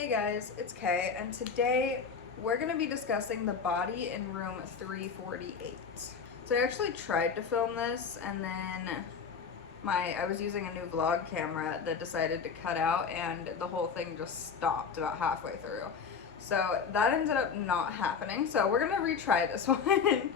Hey guys, it's Kay, and today we're going to be discussing the body in room 348. So I actually tried to film this, and then I was using a new vlog camera that decided to cut out, and the whole thing just stopped about halfway through. So that ended up not happening, so we're going to retry this one.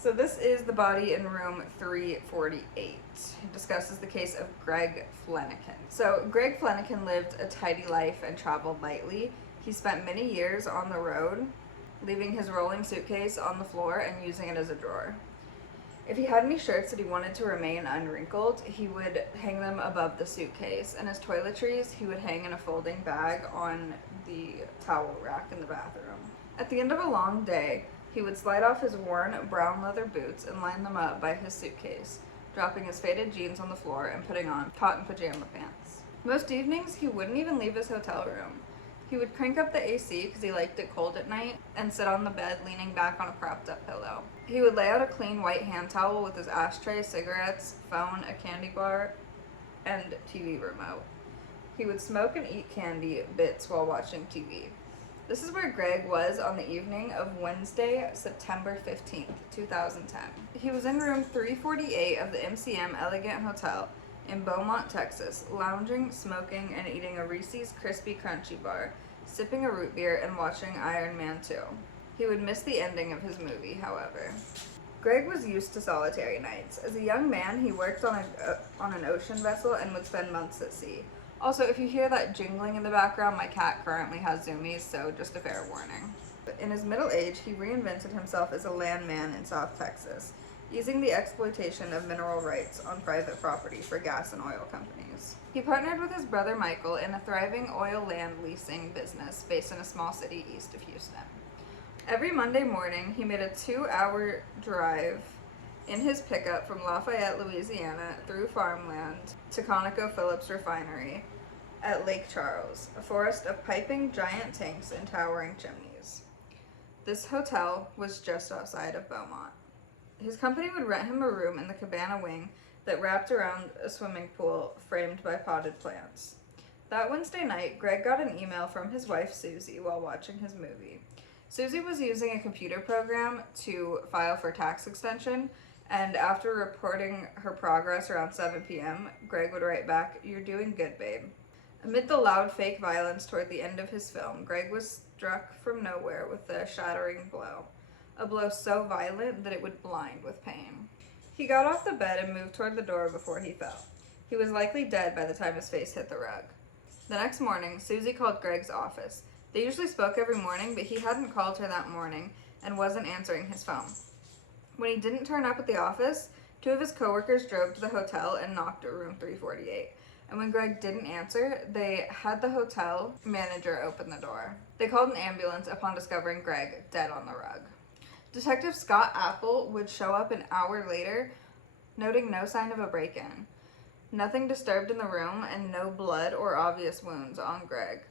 So this is the body in room 348. It discusses the case of Greg Flanagan. So Greg Flanagan lived a tidy life and traveled lightly. He spent many years on the road, leaving his rolling suitcase on the floor and using it as a drawer. If he had any shirts that he wanted to remain unwrinkled, he would hang them above the suitcase, and his toiletries he would hang in a folding bag on the towel rack in the bathroom. At the end of a long day, he would slide off his worn brown leather boots and line them up by his suitcase, dropping his faded jeans on the floor and putting on cotton pajama pants. Most evenings, he wouldn't even leave his hotel room. He would crank up the AC because he liked it cold at night and sit on the bed leaning back on a propped up pillow. He would lay out a clean white hand towel with his ashtray, cigarettes, phone, a candy bar, and TV remote. He would smoke and eat candy bits while watching TV. This is where Greg was on the evening of Wednesday, September 15th, 2010. He was in room 348 of the MCM Elegant Hotel in Beaumont, Texas, lounging, smoking, and eating a Reese's Crispy Crunchy bar, sipping a root beer, and watching Iron Man 2. He would miss the ending of his movie, however. Greg was used to solitary nights. As a young man, he worked on an ocean vessel and would spend months at sea. Also, if you hear that jingling in the background, my cat currently has zoomies, so just a fair warning. In his middle age, he reinvented himself as a landman in South Texas, using the exploitation of mineral rights on private property for gas and oil companies. He partnered with his brother Michael in a thriving oil land leasing business based in a small city east of Houston. Every Monday morning, he made a 2-hour drive in his pickup from Lafayette, Louisiana, through farmland to ConocoPhillips refinery at Lake Charles, a forest of piping giant tanks and towering chimneys. This hotel was just outside of Beaumont. His company would rent him a room in the cabana wing that wrapped around a swimming pool framed by potted plants. That Wednesday night, Greg got an email from his wife Susie while watching his movie. Susie was using a computer program to file for tax extension, and after reporting her progress around 7 p.m., Greg would write back, "You're doing good, babe." Amid the loud fake violence toward the end of his film, Greg was struck from nowhere with a shattering blow. A blow so violent that it would blind with pain. He got off the bed and moved toward the door before he fell. He was likely dead by the time his face hit the rug. The next morning, Susie called Greg's office. They usually spoke every morning, but he hadn't called her that morning and wasn't answering his phone. When he didn't turn up at the office, 2 of his coworkers drove to the hotel and knocked at room 348. And when Greg didn't answer, they had the hotel manager open the door. They called an ambulance upon discovering Greg dead on the rug. Detective Scott Apple would show up an hour later, noting no sign of a break-in. Nothing disturbed in the room and no blood or obvious wounds on Greg.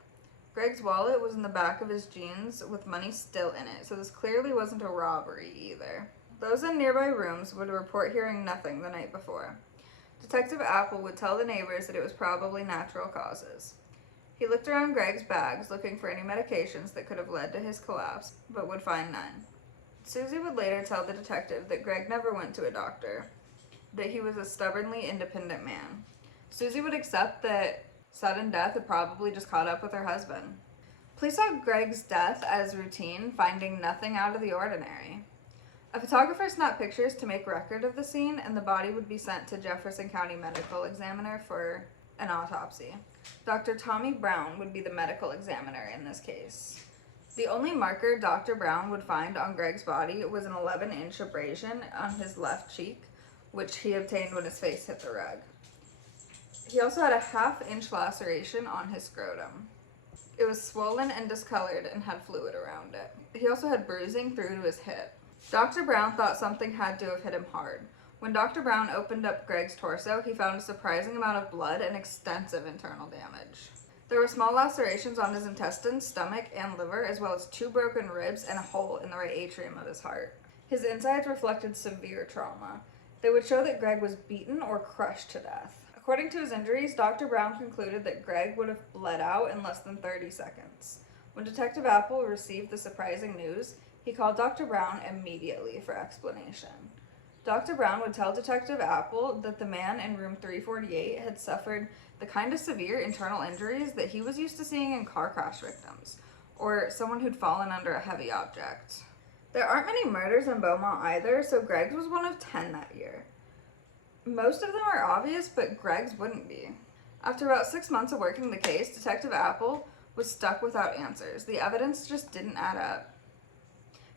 Greg's wallet was in the back of his jeans with money still in it, so this clearly wasn't a robbery either. Those in nearby rooms would report hearing nothing the night before. Detective Apple would tell the neighbors that it was probably natural causes. He looked around Greg's bags looking for any medications that could have led to his collapse, but would find none. Susie would later tell the detective that Greg never went to a doctor, that he was a stubbornly independent man. Susie would accept that sudden death had probably just caught up with her husband. Police saw Greg's death as routine, finding nothing out of the ordinary. A photographer snapped pictures to make record of the scene, and the body would be sent to Jefferson County Medical Examiner for an autopsy. Dr. Tommy Brown would be the medical examiner in this case. The only marker Dr. Brown would find on Greg's body was an 11-inch abrasion on his left cheek, which he obtained when his face hit the rug. He also had a 1/2-inch laceration on his scrotum. It was swollen and discolored and had fluid around it. He also had bruising through to his hip. Dr. Brown thought something had to have hit him hard. When Dr. Brown opened up Greg's torso, he found a surprising amount of blood and extensive internal damage. There were small lacerations on his intestines, stomach, and liver, as well as 2 broken ribs and a hole in the right atrium of his heart. His insides reflected severe trauma. They would show that Greg was beaten or crushed to death. According to his injuries, Dr. Brown concluded that Greg would have bled out in less than 30 seconds. When Detective Apple received the surprising news, he called Dr. Brown immediately for explanation. Dr. Brown would tell Detective Apple that the man in room 348 had suffered the kind of severe internal injuries that he was used to seeing in car crash victims, or someone who'd fallen under a heavy object. There aren't many murders in Beaumont either, so Greg's was one of 10 that year. Most of them are obvious, but Greg's wouldn't be. After about 6 months of working the case, Detective Apple was stuck without answers. The evidence just didn't add up.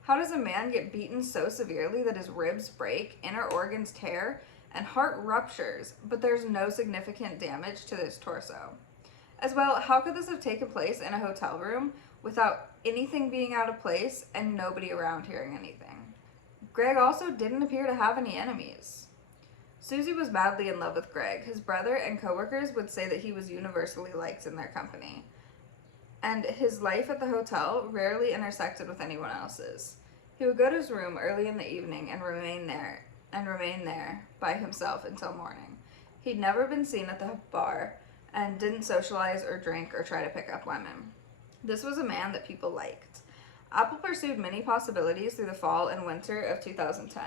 How does a man get beaten so severely that his ribs break, inner organs tear, and heart ruptures, but there's no significant damage to his torso? As well, how could this have taken place in a hotel room without anything being out of place and nobody around hearing anything? Greg also didn't appear to have any enemies. Susie was madly in love with Greg. His brother and coworkers would say that he was universally liked in their company, and his life at the hotel rarely intersected with anyone else's. He would go to his room early in the evening and remain there by himself until morning. He'd never been seen at the bar and didn't socialize or drink or try to pick up women. This was a man that people liked. Apple pursued many possibilities through the fall and winter of 2010.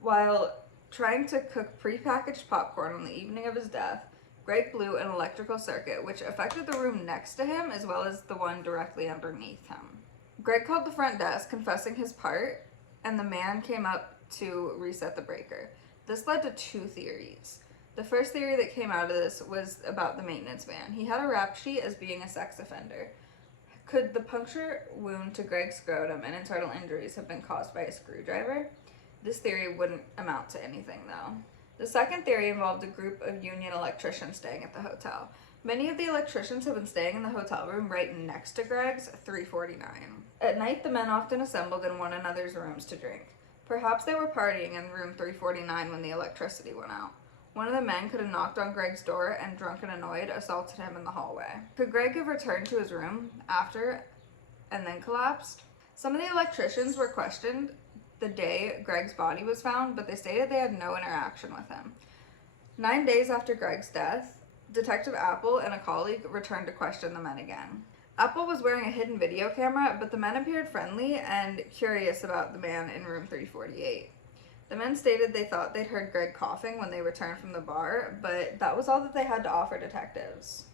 While trying to cook prepackaged popcorn on the evening of his death, Greg blew an electrical circuit which affected the room next to him as well as the one directly underneath him. Greg called the front desk confessing his part, and the man came up to reset the breaker. This led to 2 theories. The first theory that came out of this was about the maintenance man. He had a rap sheet as being a sex offender. Could the puncture wound to Greg's scrotum and internal injuries have been caused by a screwdriver? This theory wouldn't amount to anything, though. The second theory involved a group of union electricians staying at the hotel. Many of the electricians have been staying in the hotel room right next to Greg's, 349. At night, the men often assembled in one another's rooms to drink. Perhaps they were partying in room 349 when the electricity went out. One of the men could have knocked on Greg's door and, drunk and annoyed, assaulted him in the hallway. Could Greg have returned to his room after and then collapsed? Some of the electricians were questioned the day Greg's body was found, but they stated they had no interaction with him. 9 days after Greg's death, Detective Apple and a colleague returned to question the men again. Apple was wearing a hidden video camera, but the men appeared friendly and curious about the man in room 348. The men stated they thought they'd heard Greg coughing when they returned from the bar, but that was all that they had to offer detectives.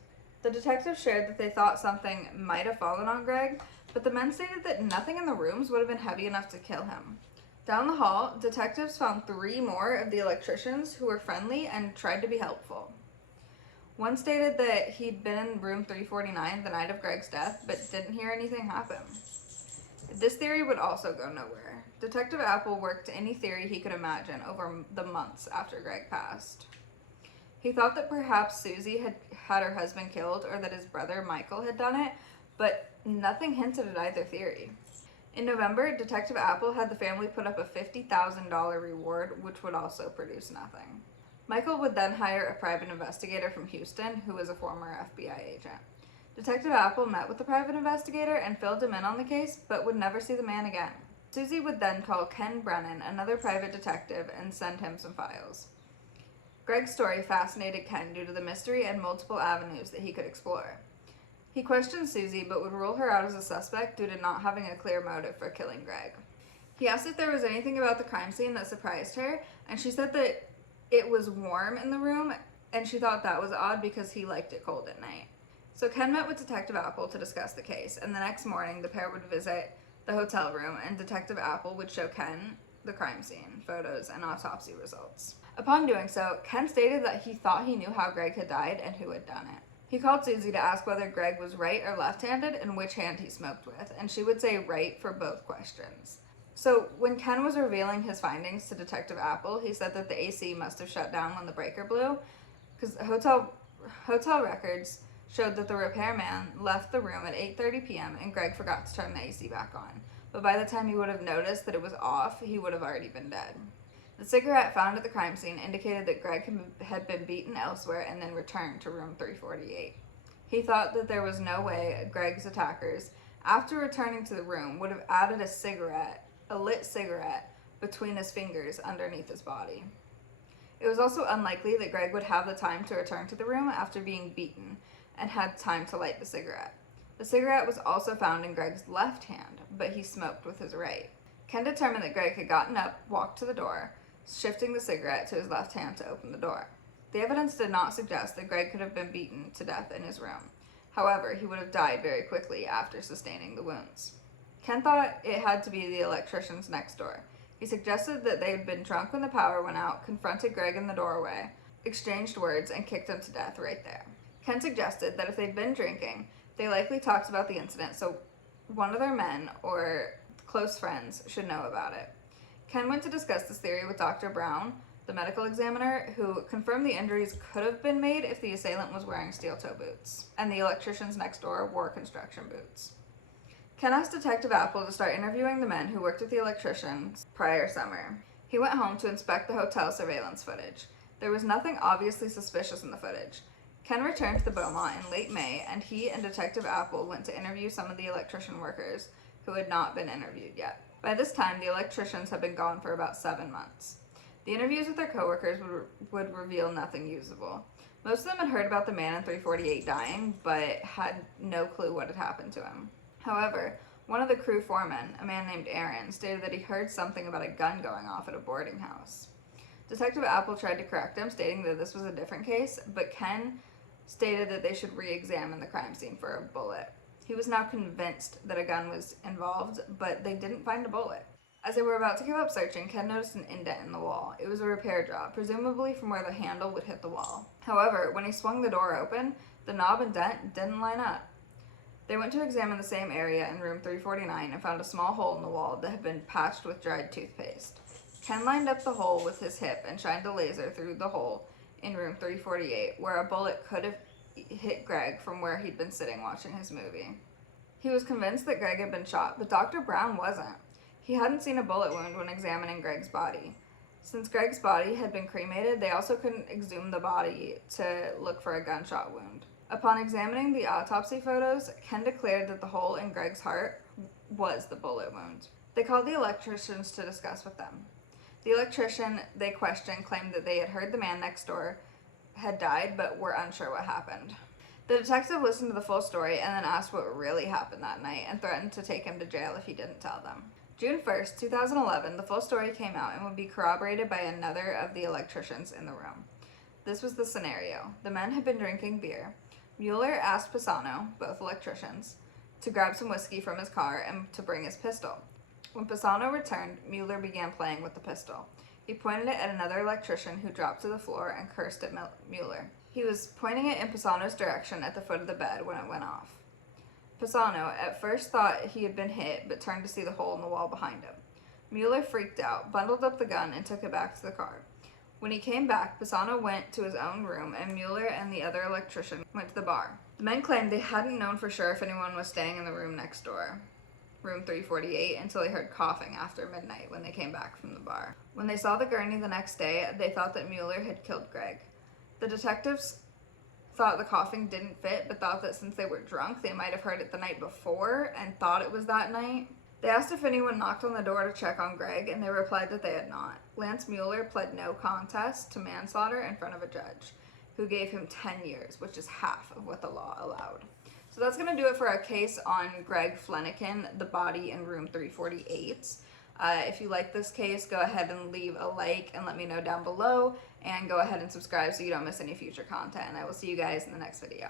The detectives shared that they thought something might have fallen on Greg, but the men stated that nothing in the rooms would have been heavy enough to kill him. Down the hall, detectives found 3 more of the electricians who were friendly and tried to be helpful. One stated that he'd been in room 349 the night of Greg's death, but didn't hear anything happen. This theory would also go nowhere. Detective Apple worked any theory he could imagine over the months after Greg passed. He thought that perhaps Susie had had her husband killed or that his brother Michael had done it, but nothing hinted at either theory. In November, Detective Apple had the family put up a $50,000 reward, which would also produce nothing. Michael would then hire a private investigator from Houston, who was a former FBI agent. Detective Apple met with the private investigator and filled him in on the case, but would never see the man again. Susie would then call Ken Brennan, another private detective, and send him some files. Greg's story fascinated Ken due to the mystery and multiple avenues that he could explore. He questioned Susie, but would rule her out as a suspect due to not having a clear motive for killing Greg. He asked if there was anything about the crime scene that surprised her, and she said that it was warm in the room, and she thought that was odd because he liked it cold at night. So Ken met with Detective Apple to discuss the case, and the next morning the pair would visit the hotel room, and Detective Apple would show Ken the crime scene, photos, and autopsy results. Upon doing so, Ken stated that he thought he knew how Greg had died and who had done it. He called Susie to ask whether Greg was right or left-handed and which hand he smoked with, and she would say right for both questions. So when Ken was revealing his findings to Detective Apple, he said that the AC must have shut down when the breaker blew, because hotel records showed that the repairman left the room at 8:30 p.m. and Greg forgot to turn the AC back on. But by the time he would have noticed that it was off, he would have already been dead. The cigarette found at the crime scene indicated that Greg had been beaten elsewhere and then returned to room 348. He thought that there was no way Greg's attackers, after returning to the room, would have added a lit cigarette, between his fingers underneath his body. It was also unlikely that Greg would have the time to return to the room after being beaten and had time to light the cigarette. The cigarette was also found in Greg's left hand, but he smoked with his right. Ken determined that Greg had gotten up, walked to the door, shifting the cigarette to his left hand to open the door. The evidence did not suggest that Greg could have been beaten to death in his room. However, he would have died very quickly after sustaining the wounds. Ken thought it had to be the electricians next door. He suggested that they had been drunk when the power went out, confronted Greg in the doorway, exchanged words, and kicked him to death right there. Ken suggested that if they'd been drinking, they likely talked about the incident, so one of their men or close friends should know about it. Ken went to discuss this theory with Dr. Brown, the medical examiner, who confirmed the injuries could have been made if the assailant was wearing steel-toe boots, and the electricians next door wore construction boots. Ken asked Detective Apple to start interviewing the men who worked with the electricians prior summer. He went home to inspect the hotel surveillance footage. There was nothing obviously suspicious in the footage. Ken returned to the Beaumont in late May, and he and Detective Apple went to interview some of the electrician workers who had not been interviewed yet. By this time, the electricians had been gone for about 7 months. The interviews with their coworkers would reveal nothing usable. Most of them had heard about the man in 348 dying, but had no clue what had happened to him. However, one of the crew foremen, a man named Aaron, stated that he heard something about a gun going off at a boarding house. Detective Apple tried to correct him, stating that this was a different case, but Ken stated that they should re-examine the crime scene for a bullet. He was now convinced that a gun was involved, but they didn't find a bullet. As they were about to give up searching, Ken noticed an indent in the wall. It was a repair job, presumably from where the handle would hit the wall. However, when he swung the door open, the knob and dent didn't line up. They went to examine the same area in room 349 and found a small hole in the wall that had been patched with dried toothpaste. Ken lined up the hole with his hip and shined a laser through the hole in room 348, where a bullet could have hit Greg from where he'd been sitting watching his movie. He was convinced that Greg had been shot, but Dr. Brown wasn't. He hadn't seen a bullet wound when examining Greg's body. Since Greg's body had been cremated, they also couldn't exhume the body to look for a gunshot wound. Upon examining the autopsy photos, Ken declared that the hole in Greg's heart was the bullet wound. They called the electricians to discuss with them. The electrician they questioned claimed that they had heard the man next door had died, but were unsure what happened. The detective listened to the full story and then asked what really happened that night and threatened to take him to jail if he didn't tell them. June 1st, 2011, the full story came out and would be corroborated by another of the electricians in the room. This was the scenario. The men had been drinking beer. Mueller asked Pisano, both electricians, to grab some whiskey from his car and to bring his pistol. When Pisano returned, Mueller began playing with the pistol. He pointed it at another electrician who dropped to the floor and cursed at Mueller. He was pointing it in Pisano's direction at the foot of the bed when it went off. Pisano at first thought he had been hit, but turned to see the hole in the wall behind him. Mueller freaked out, bundled up the gun, and took it back to the car. When he came back, Pisano went to his own room, and Mueller and the other electrician went to the bar. The men claimed they hadn't known for sure if anyone was staying in the room next door, room 348, until they heard coughing after midnight when they came back from the bar. When they saw the gurney the next day, they thought that Mueller had killed Greg. The detectives thought the coughing didn't fit, but thought that since they were drunk, they might have heard it the night before and thought it was that night. They asked if anyone knocked on the door to check on Greg, and they replied that they had not. Lance Mueller pled no contest to manslaughter in front of a judge, who gave him 10 years, which is half of what the law allowed. So that's going to do it for our case on Greg Flanagan, the body in room 348. If you like this case, go ahead and leave a like and let me know down below, and go ahead and subscribe so you don't miss any future content. And I will see you guys in the next video.